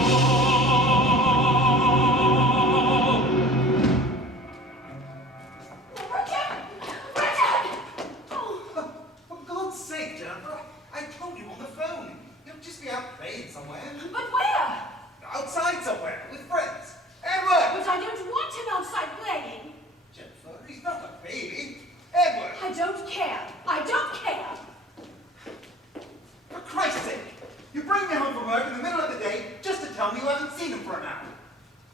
Richard! Richard! Oh, for God's sake, Jennifer, I told you on the phone. You'll just be out playing somewhere. But where? Outside somewhere, with friends. Edward! But I don't want him outside playing. Jennifer, he's not a baby. Edward! I don't care. I don't care. For Christ's sake! You bring me home from work in the middle of the day just to tell me you haven't seen him for an hour.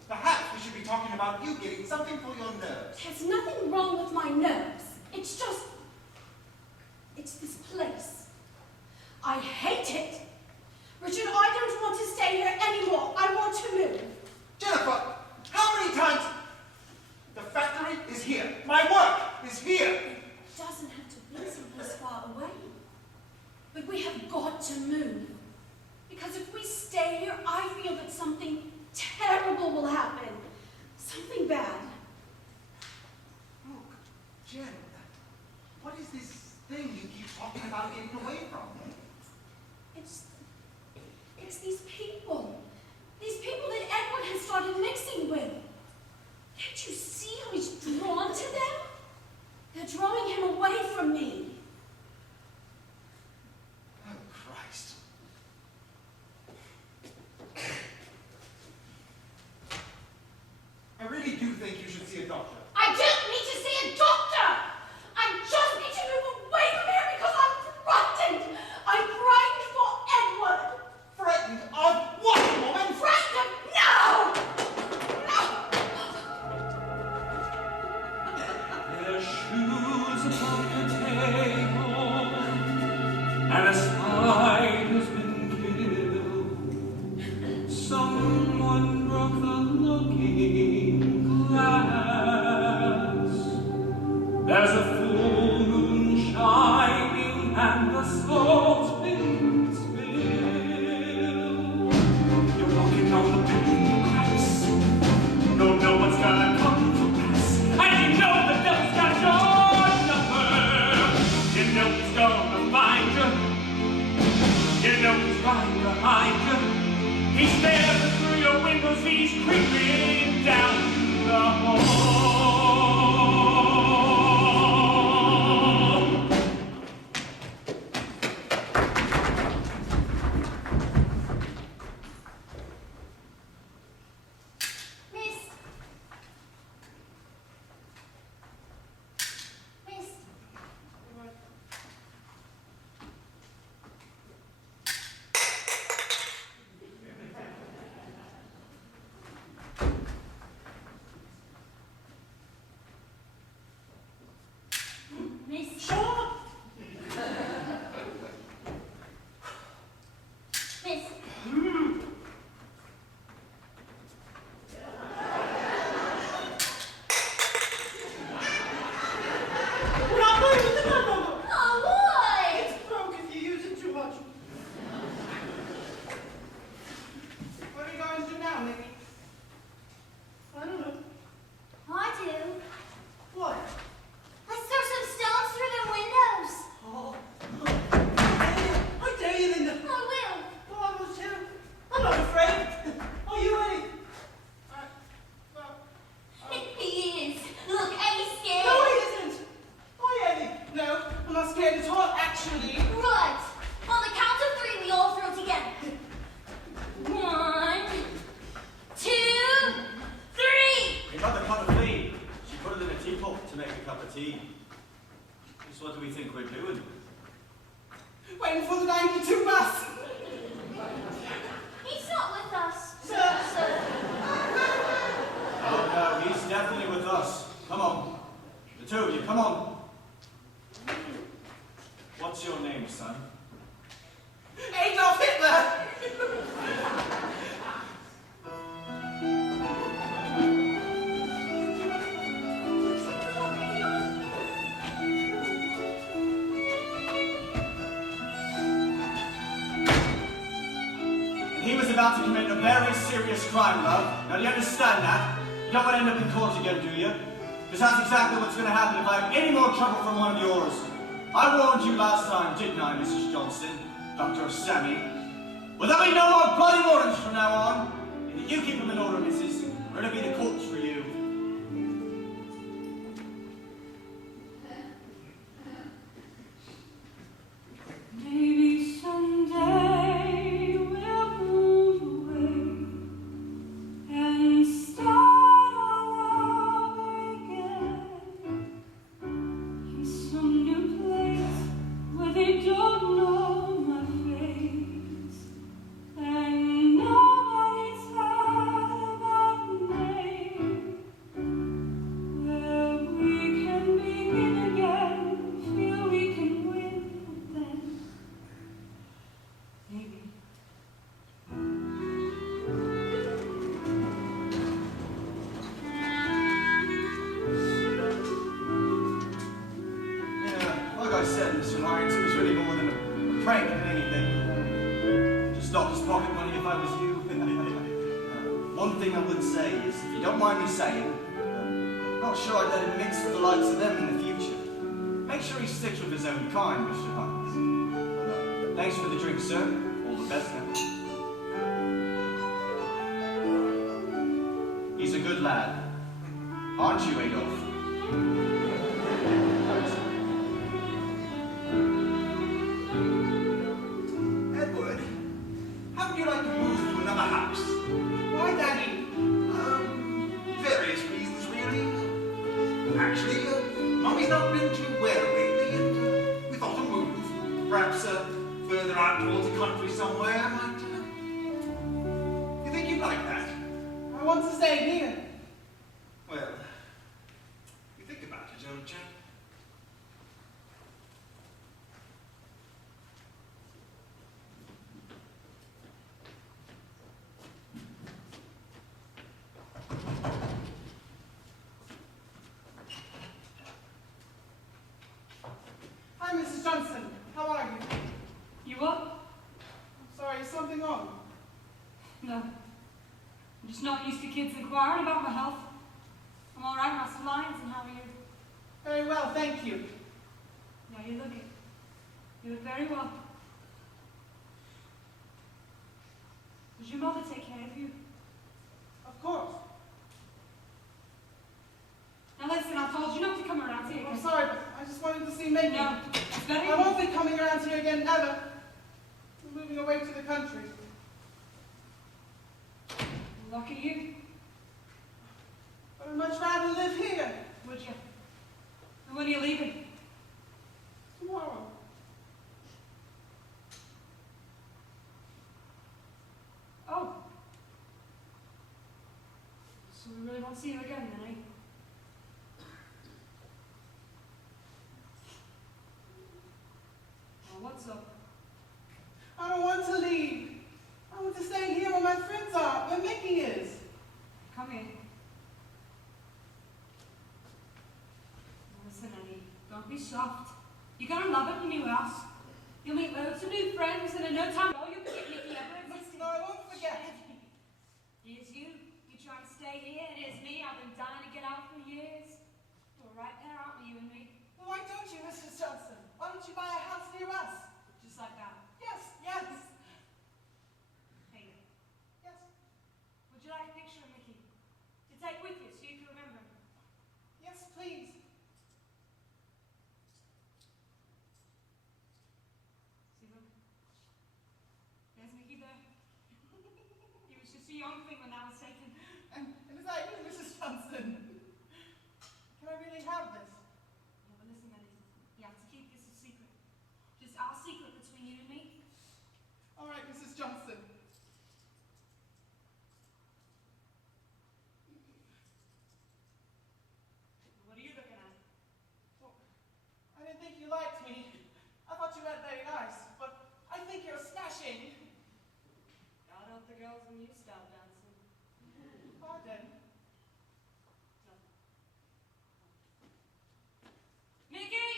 Perhaps we should be talking about you getting something for your nerves. There's nothing wrong with my nerves. It's this place. I hate it. Richard, I don't want to stay here anymore. I want to move. Jennifer, how many times? The factory is here. My work is here. It doesn't have to be someplace far away. But we have got to move. Because if we stay here, I feel that something terrible will happen. Something bad. Look, Jen, what is this thing you keep talking about getting away from? It's these people. These people that Edward has started mixing with. Can't you see how he's drawn to them? They're drawing him away from me. Oh, Christ. I really do think you should see a doctor. I don't need to see a doctor! I just need to move away from here because I'm frightened! I'm frightened for Edward! Frightened of what, woman? Frightened of no! Their shoes upon the table, and a spider's been killed. Someone broke the looking glass. There's a full moon shining, and the salt's been spilled. You're walking on the paving cracks. Don't know what's gonna come to pass. And you know the devil's got your number. You know he's gonna find you. You know he's right behind you. He's staring through your windows. He's creeping down the hall. Miss. Waiting for the 92 bus. He's not with us. Sir. Oh no, he's definitely with us. Come on. The two of you, come on. What's your name, son? Adolf Hitler. He was about to commit a very serious crime, love. Now, do you understand that? You don't want to end up in court again, do you? Because that's exactly what's going to happen if I have any more trouble from one of yours. I warned you last time, didn't I, Mrs. Johnson? Dr. Sammy? Will there be no more bloody warrants from now on? Either you keep them in order, Mrs., or it'll be the courts for you. Maybe someday we'll move away and start all over again in some new place where they don't know my face and nobody's heard about me, where we can begin again, feel we can win then. Maybe. Yeah, like I said, Mr. Lyons, it was really more than a prank than anything. Just doctor's pocket money if I was you. One thing I would say is, if you don't mind me saying, I'm not sure I'd let him mix with the likes of them in the future. Make sure he sticks with his own kind, Mr. Lyons. Thanks for the drink, sir. All the best now. He's a good lad. Aren't you, Adolf? Edward, how would you like to move to another house? Why, Daddy? Various reasons, really. Actually, Mommy's not been too well lately, and we thought a move. Perhaps further out towards the country somewhere might. You think you'd like that? I want to stay here. Well, you think about it, don't you? Hi, Mrs. Johnson. How are you? You what? I'm sorry, is something wrong? No. I'm just not used to kids inquiring about my health. I'm all right, Master Lyons, and how are you? Very well, thank you. Yeah, you look it. You look very well. Does your mother take care of you? Of course. Now listen, I told you not to come around here. I'm sorry, but I just wanted to see Mickey. No, it's very... I won't be coming around here again, never. I'm moving away to the country. Lucky you. But I'd much rather live here. Would you? And when are you leaving? Tomorrow. Oh. So we really won't see you again then, eh? Well, what's up? I don't want to leave. I want to stay here where my friends are, where Mickey is. Come here. Listen, Annie, don't be soft. You're gonna love it in your house. You'll meet loads of new friends, and in no time, all you'll forget Mickey ever existed. No, I won't forget. Here's you. You try to stay here, and here's me. I've been dying to get out for years. We're right there, aren't we, you and me? Well, why don't you, Mrs. Johnson? Why don't you buy a house near us? Just like that. Yes, yes, Hey, yes. would you like a picture of Mickey to take with you so you can remember him? Yes, please. See, look. There's Mickey there. He was just a young thing when that was taken. And is that you, Mrs. Johnson? Can I really have this? Yeah, but listen, Eddie, you have to keep this a secret. Just our secret between you and right, Mrs. Johnson. What are you looking at? Oh, I didn't think you liked me. I thought you were very nice, but I think you're smashing. God help the girls when you stop dancing. Pardon? Mickey!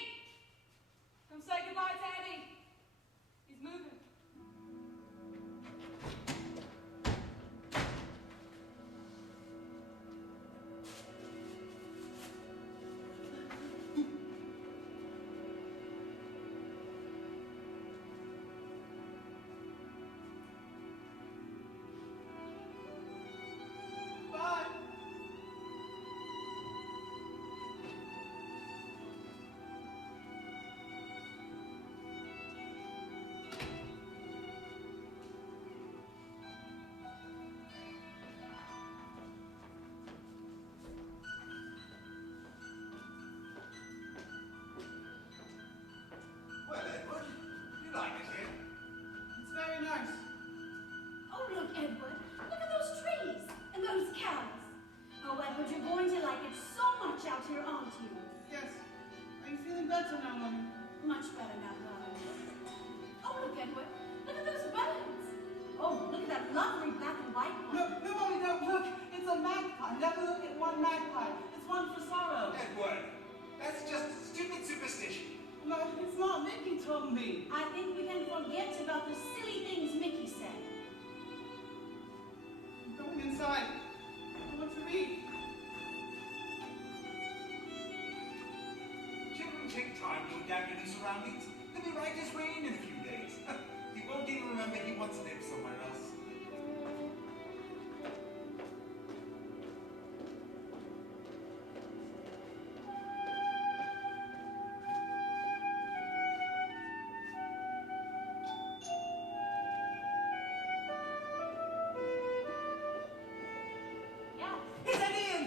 Come say goodbye to Eddie. He's moving. Bye. Well, Edward, you like it here? It's very nice. Oh, look, Edward. Look at those trees and those cows. Oh, Edward, you're going to like it so much out here, aren't you? Yes. Are you feeling better now, Mommy? Much better now, darling. Oh, look, Edward. Look at those birds. Oh, look at that lovely black and white one. No, no, Mommy, don't look. It's a magpie. Never look at one magpie. It's one for sorrow. Edward, that's just stupid superstition. No, it's not. Mickey told me. I think we can forget about the silly things Mickey said. I'm going inside. I want to read. Children take time to adapt to new surroundings. He'll be right his way in a few days. He won't even remember he once lived somewhere else. Yes. Is Eddie in?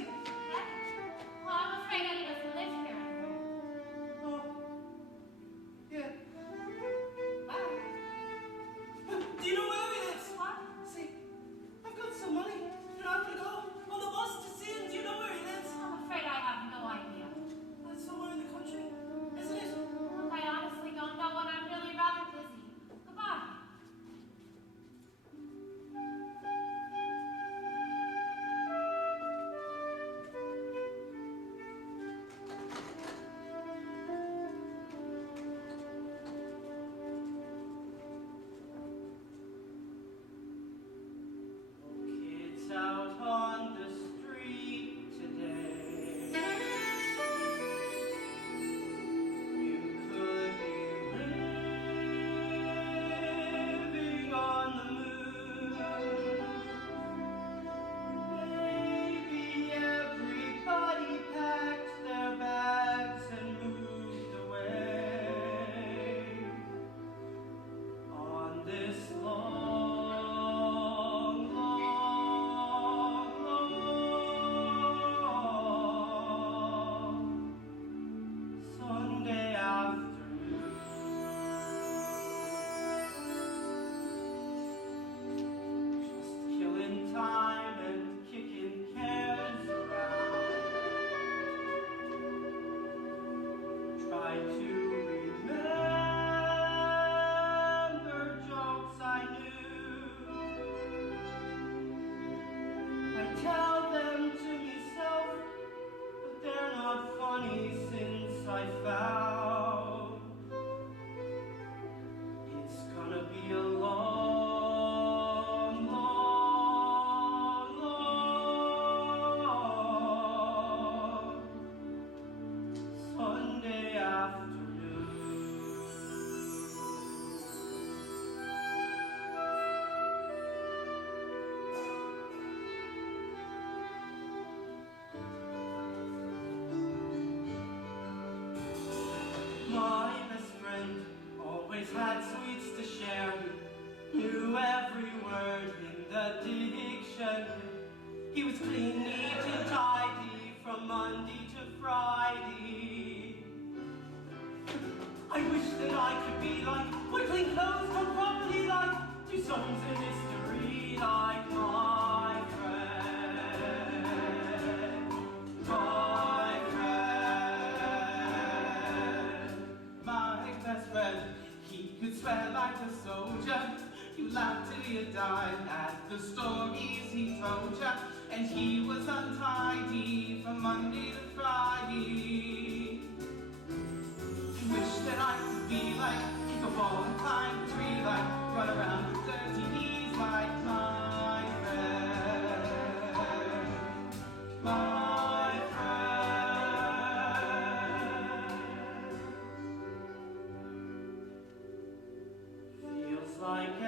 Well, I'm afraid Eddie doesn't live here anymore. Oh. Yeah. Bye. Do you know where he lives? What? See, I've got some money, and I'm gonna go on the bus to see him. Do you know where he lives? I'm afraid I have no idea. That's somewhere in the country, isn't it? Look, I honestly don't know, and I'm really rather busy. Goodbye. Kids out on the street today. You could be living on the moon. Maybe everybody packed their bags and moved away on this long, Sunday afternoon. Just killing time and kicking cares around. Try to remember jokes I knew. I tell them to myself, but they're not funny since I found it's gonna be a long, long, long Sunday afternoon. My best friend always had sweets to share, knew every word in the dictionary. He was clean, neat, and tidy from Monday to Friday. I wish that I could be like, wear clean clothes, come properly like, do some You'd swear like a soldier, you laughed till you died at the stories he told ya, and he was untidy from Monday to Friday. You wish that I could be like, kick a ball and climb a tree like, run around with dirty knees like my friend, my friend. Feels like